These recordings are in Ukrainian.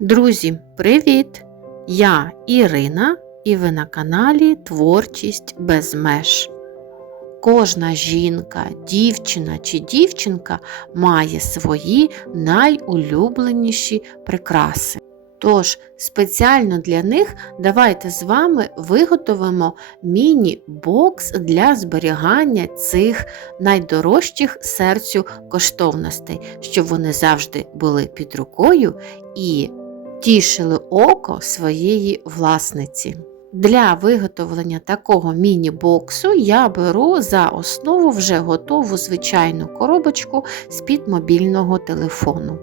Друзі, привіт! Я Ірина і ви на каналі Творчість без меж. Кожна жінка, дівчина чи дівчинка має свої найулюбленіші прикраси. Тож, спеціально для них давайте з вами виготовимо міні-бокс для зберігання цих найдорожчих серцю коштовностей, щоб вони завжди були під рукою і тішили око своєї власниці. Для виготовлення такого міні-боксу я беру за основу вже готову звичайну коробочку з-під мобільного телефону.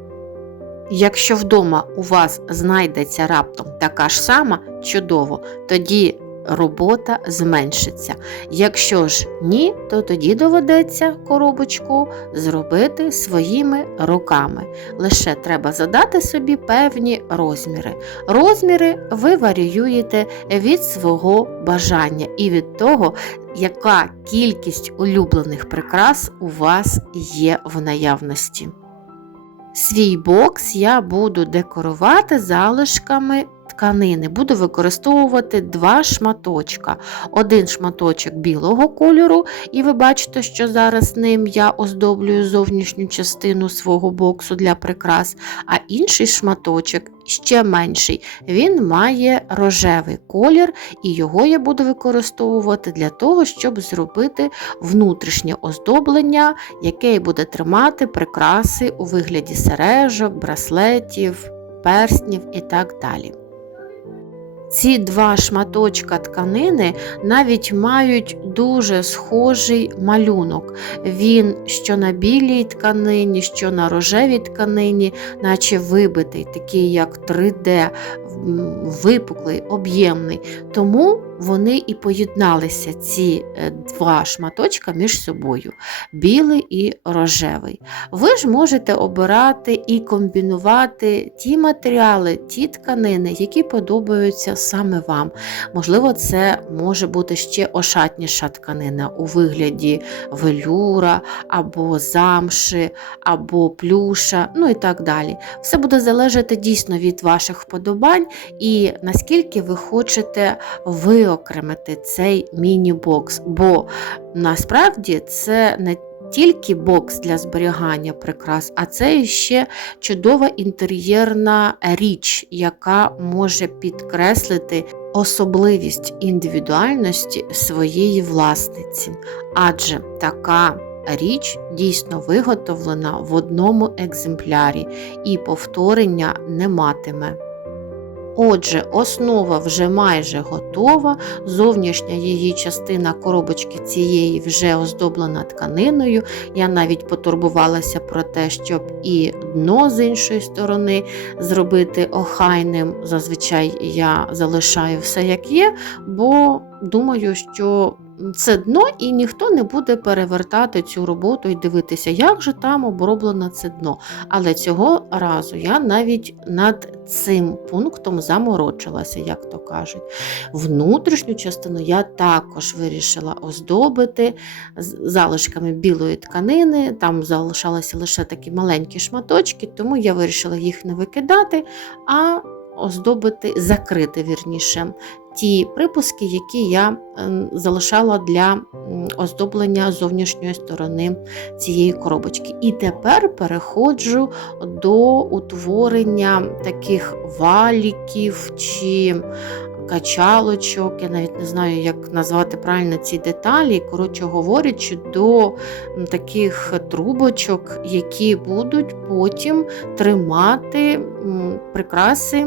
Якщо вдома у вас знайдеться раптом така ж сама, чудово, тоді робота зменшиться. Якщо ж ні, то тоді доведеться коробочку зробити своїми руками. Лише треба задати собі певні розміри. Розміри ви варіюєте від свого бажання і від того, яка кількість улюблених прикрас у вас є в наявності. Свій бокс я буду декорувати залишками тканини. Буду використовувати два шматочка. Один шматочок білого кольору, і ви бачите, що зараз ним я оздоблюю зовнішню частину свого боксу для прикрас, а інший шматочок ще менший. Він має рожевий колір, і його я буду використовувати для того, щоб зробити внутрішнє оздоблення, яке буде тримати прикраси у вигляді сережок, браслетів, перснів і так далі. Ці два шматочка тканини навіть мають дуже схожий малюнок. Він що на білій тканині, що на рожевій тканині, наче вибитий, такий як 3D, випуклий, об'ємний. Тому вони і поєдналися, ці е, два шматочка між собою білий і рожевий. Ви ж можете обирати і комбінувати ті матеріали, ті тканини, які подобаються саме вам. Можливо, це може бути ще ошатніша тканина у вигляді велюра, або замши, або плюша, ну і так далі. Все буде залежати дійсно від ваших вподобань і наскільки ви хочете виокремити цей міні-бокс. Бо насправді це не тільки бокс для зберігання прикрас, а це ще чудова інтер'єрна річ, яка може підкреслити особливість індивідуальності своєї власниці. Адже така річ дійсно виготовлена в одному екземплярі і повторення не матиме. Отже, основа вже майже готова, зовнішня її частина коробочки цієї вже оздоблена тканиною. Я навіть потурбувалася про те, щоб і дно з іншої сторони зробити охайним. Зазвичай я залишаю все як є, бо думаю, що це дно, і ніхто не буде перевертати цю роботу і дивитися, як же там оброблено це дно. Але цього разу я навіть над цим пунктом заморочилася, як то кажуть. Внутрішню частину я також вирішила оздобити залишками білої тканини, там залишалися лише такі маленькі шматочки, тому я вирішила їх не викидати, а оздобити, закрити вірніше ті припуски, які я ем, залишала для оздоблення зовнішньої сторони цієї коробочки. І тепер переходжу до утворення таких валіків чи качалочок, я навіть не знаю, як назвати правильно ці деталі. Коротше говорячи, до таких трубочок, які будуть потім тримати прикраси,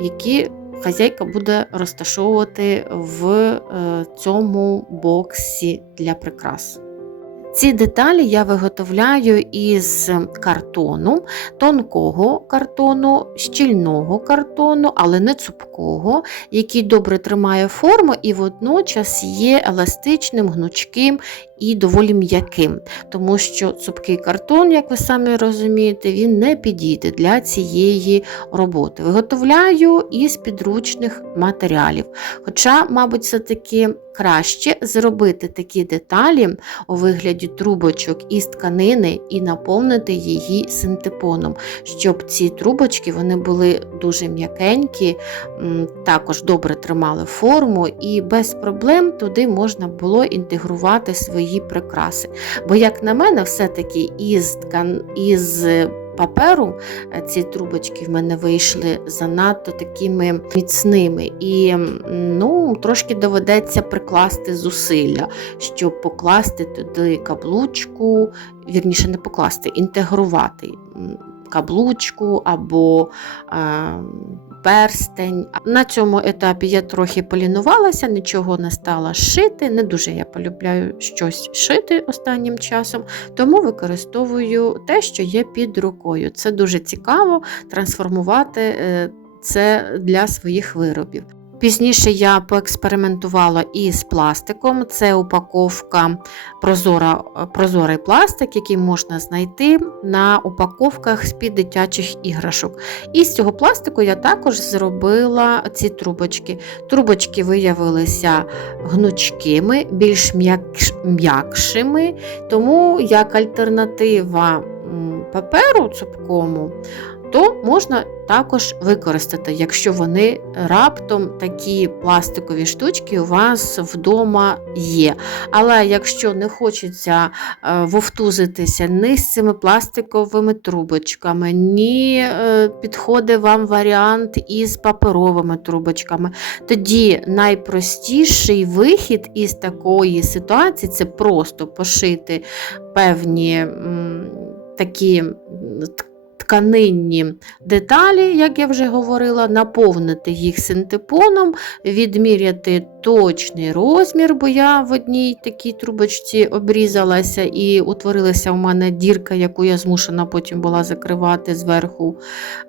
які хазяйка буде розташовувати в е, цьому боксі для прикрас. Ці деталі я виготовляю із картону, тонкого картону, щільного картону, але не цупкого, який добре тримає форму і водночас є еластичним, гнучким і доволі м'яким, тому що цупкий картон, як ви самі розумієте, він не підійде для цієї роботи. Виготовляю із підручних матеріалів. Хоча, мабуть, все-таки краще зробити такі деталі у вигляді трубочок із тканини і наповнити її синтепоном, щоб ці трубочки вони були дуже м'якенькі, також добре тримали форму, і без проблем туди можна було інтегрувати свої прикраси. Бо, як на мене, все-таки із ткан... із паперу е, ці трубочки в мене вийшли занадто такими міцними. І ну, трошки доведеться прикласти зусилля, щоб покласти туди каблучку, вірніше не покласти, інтегрувати каблучку або е, перстень. На цьому етапі я трохи полінувалася, нічого не стала шити. Не дуже я полюбляю щось шити останнім часом, тому використовую те, що є під рукою. Це дуже цікаво трансформувати е, це для своїх виробів. Пізніше я поекспериментувала із пластиком. Це упаковка прозора, прозорий пластик, який можна знайти на упаковках з-під дитячих іграшок. І з цього пластику я також зробила ці трубочки. Трубочки виявилися гнучкими, більш м'якш- м'якшими, тому як альтернатива паперу цупкому, то можна також використати, якщо вони раптом такі пластикові штучки у вас вдома є. Але якщо не хочеться е, вовтузитися ні з цими пластиковими трубочками, ні е, підходить вам варіант із паперовими трубочками, тоді найпростіший вихід із такої ситуації це просто пошити певні такі тканинні деталі, як я вже говорила, наповнити їх синтепоном, відміряти точний розмір, бо я в одній такій трубочці обрізалася і утворилася у мене дірка, яку я змушена потім була закривати зверху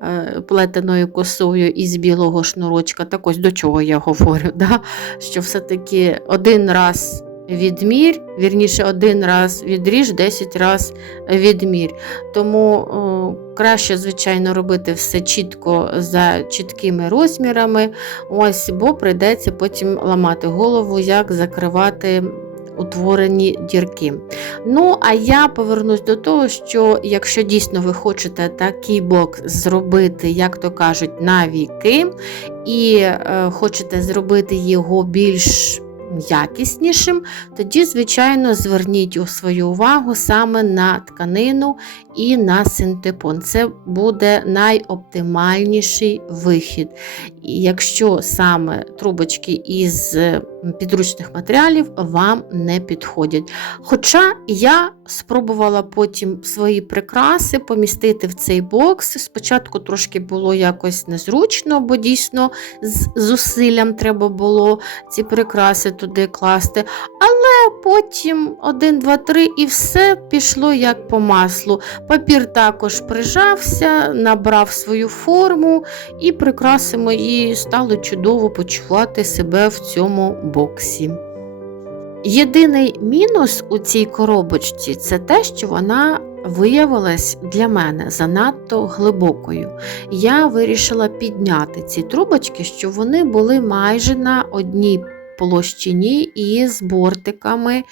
е, плетеною косою із білого шнурочка. Так ось до чого я говорю, да? що все-таки один раз. Відмір, вірніше, один раз відріж, 10 раз відмір. Тому о, краще, звичайно, робити все чітко за чіткими розмірами, ось, бо прийдеться потім ламати голову, як закривати утворені дірки. Ну, а я повернусь до того, що якщо дійсно ви хочете такий бокс зробити, як то кажуть, на віки, і е, хочете зробити його більш якіснішим, тоді, звичайно, зверніть свою увагу саме на тканину і на синтепон. Це буде найоптимальніший вихід. Якщо саме трубочки із підручних матеріалів вам не підходять. Хоча я спробувала потім свої прикраси помістити в цей бокс. Спочатку трошки було якось незручно, бо дійсно з зусиллям треба було ці прикраси туди класти. Але потім один, два, три і все пішло як по маслу. Папір також прижався, набрав свою форму, і прикраси мої стали чудово почувати себе в цьому боксі. Єдиний мінус у цій коробочці це те, що вона виявилась для мене занадто глибокою. Я вирішила підняти ці трубочки, щоб вони були майже на одній площині з бортиками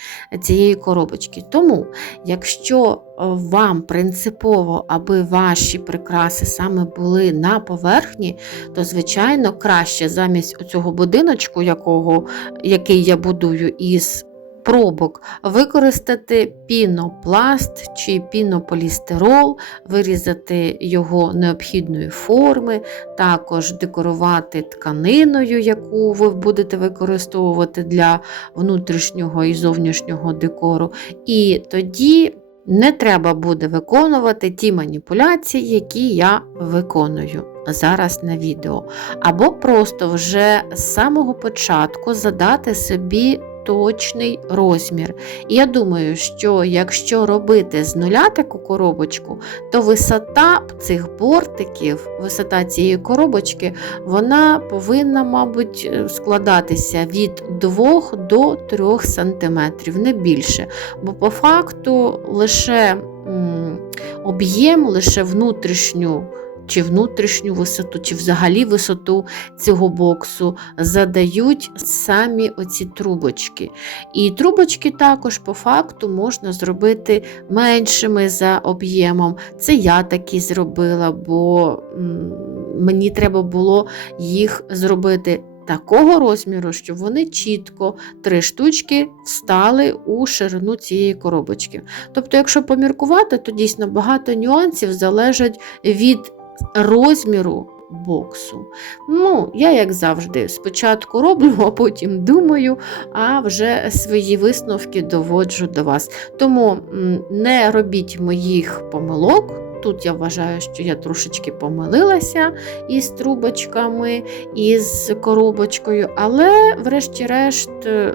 цієї коробочки. Тому, якщо вам принципово, аби ваші прикраси саме були на поверхні, то, звичайно, краще замість цього будиночку, якого, який я будую із пробок, використати пінопласт чи пінополістирол, вирізати його необхідної форми, також декорувати тканиною, яку ви будете використовувати для внутрішнього і зовнішнього декору. І тоді не треба буде виконувати ті маніпуляції, які я виконую зараз на відео. Або просто вже з самого початку задати собі точний розмір. І я думаю, що якщо робити з нуля таку коробочку, то висота цих бортиків, висота цієї коробочки, вона повинна, мабуть, складатися від 2 до 3 см, не більше. Бо по факту лише об'єм, лише внутрішню чи внутрішню висоту, чи взагалі висоту цього боксу задають самі оці трубочки. І трубочки також по факту можна зробити меншими за об'ємом. Це я такі зробила, бо мені треба було їх зробити такого розміру, щоб вони чітко три штучки встали у ширину цієї коробочки. Тобто, якщо поміркувати, то дійсно багато нюансів залежать від розміру боксу. Ну, я, як завжди, спочатку роблю, а потім думаю, а вже свої висновки доводжу до вас. Тому не робіть моїх помилок. Тут я вважаю, що я трошечки помилилася із трубочками, із коробочкою, але, врешті-решт, е,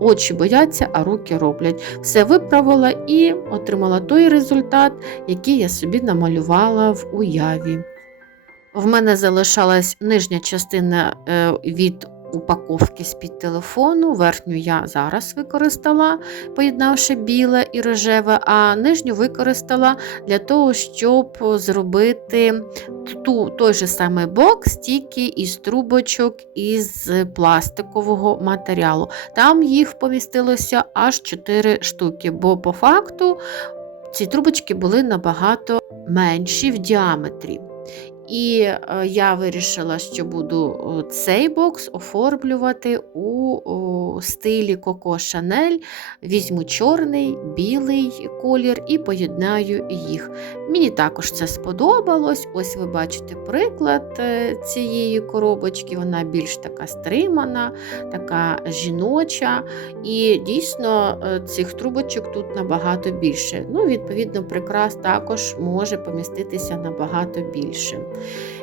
очі бояться, а руки роблять. Все виправила і отримала той результат, який я собі намалювала в уяві. В мене залишалась нижня частина е, від упаковки з-під телефону. Верхню я зараз використала, поєднавши біле і рожеве, а нижню використала для того, щоб зробити ту, той же самий бокс, тільки із трубочок із пластикового матеріалу. Там їх помістилося аж 4 штуки, бо по факту ці трубочки були набагато менші в діаметрі. І е, я вирішила, що буду цей бокс оформлювати у стилі Коко Шанель. Візьму чорний, білий колір і поєднаю їх. Мені також це сподобалось. Ось ви бачите приклад е, цієї коробочки. Вона більш така стримана, така жіноча. І дійсно е, цих трубочок тут набагато більше. Ну, відповідно, прикрас також може поміститися набагато більше.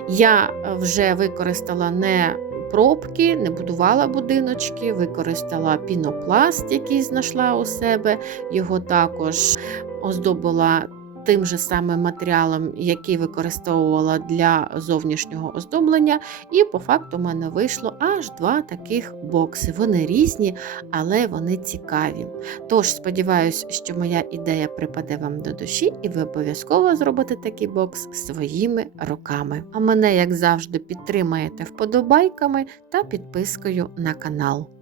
Я е, вже використала не пробки, не будувала будиночки, використала пінопласт, який знайшла у себе. Його також оздобила тим же самим матеріалом, який використовувала для зовнішнього оздоблення. І по факту в мене вийшло аж два таких бокси. Вони різні, але вони цікаві. Тож сподіваюся, що моя ідея припаде вам до душі, і ви обов'язково зробите такий бокс своїми руками. А мене, як завжди, підтримаєте вподобайками та підпискою на канал.